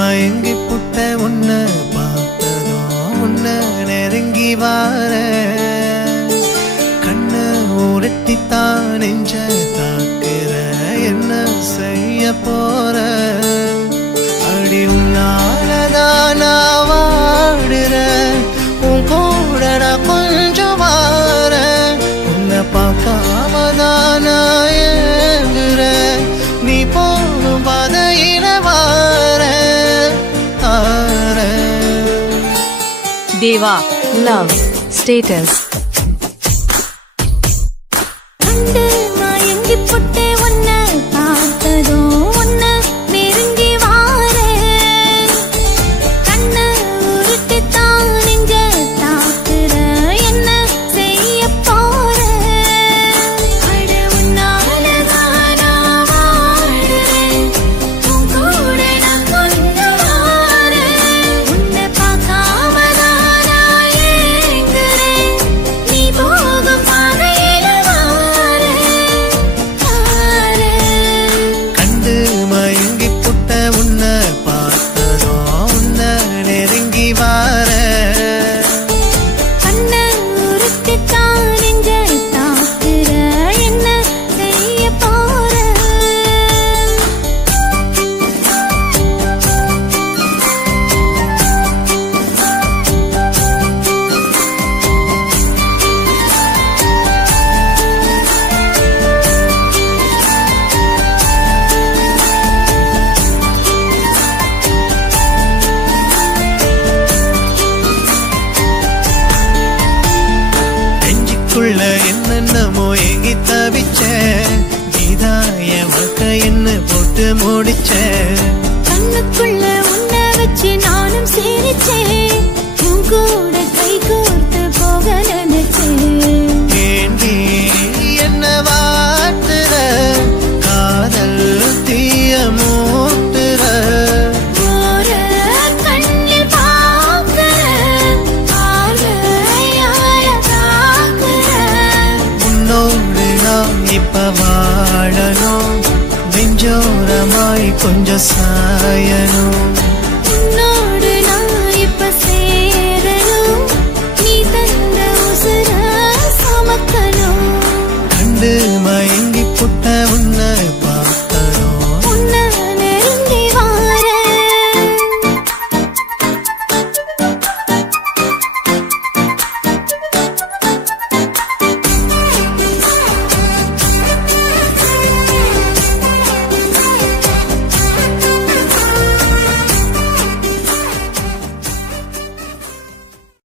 மயங்கி புட்ட உன்ன பார்த்ததும் உன்ன நெருங்கி வார கண்ணு உருட்டித்தான் நெஞ்ச தாக்குற என்ன செய்ய போற அடி உன்னாலதான் நான் வாடுற உன் கூட நான் கொஞ்சம் வார உன்னை பார்க்காமதான் நான் ஏங்குற நீ போகும் பாதையில வார தேவா லவ் ஸ்டேட்டஸ் கண்டு மயங்கி புட்டே உன்ன பார்த்ததும் உன்ன நெருங்கி வார கண்ணு உருட்டித்தான் நெஞ்ச தாக்குற என்ன செய்ய போற அட உன்னாலதான் நான் வாடுறேன் உன் கூட நான் கொஞ்சம் வாரேன் உன்னை பார்க்காமதான் நான் ஏங்குறேன் நீ போகும் பாதையில கண்டு மயங்கி புட்ட உன்ன பார்த்ததோ உன்ன நெருங்கி வார கண்ணு உருட்டித்தான் நெஞ்ச தாக்குற என்ன செய்ய போற நெஞ்சுக்குள்ள என்னென்னமோ ஏங்கி தவிச்ச நீதாய வாழ்க்கைன்னு போட்டு முடிச்ச கண்ணுக்குள்ள உன்னை வச்சு நானும் சிரிச்சேன் உன் கூட கை கோர்த்து போக நினைச்சேன் ஏண்டி என்ன வாட்டுற காதல் தீய மூட்டுற ஒரு கண்ணில் பார்க்கிற பார்வையால தாக்குற உன்னோடு நான் இப்ப வாழணும் நெஞ்சோரமாய் கொஞ்சம் சாயணும் உன்னோடு நான் இப்ப சேரணும் நீ தந்த உசுர சுமக்கணும் கண்டு மயங்கி புட்ட உன்ன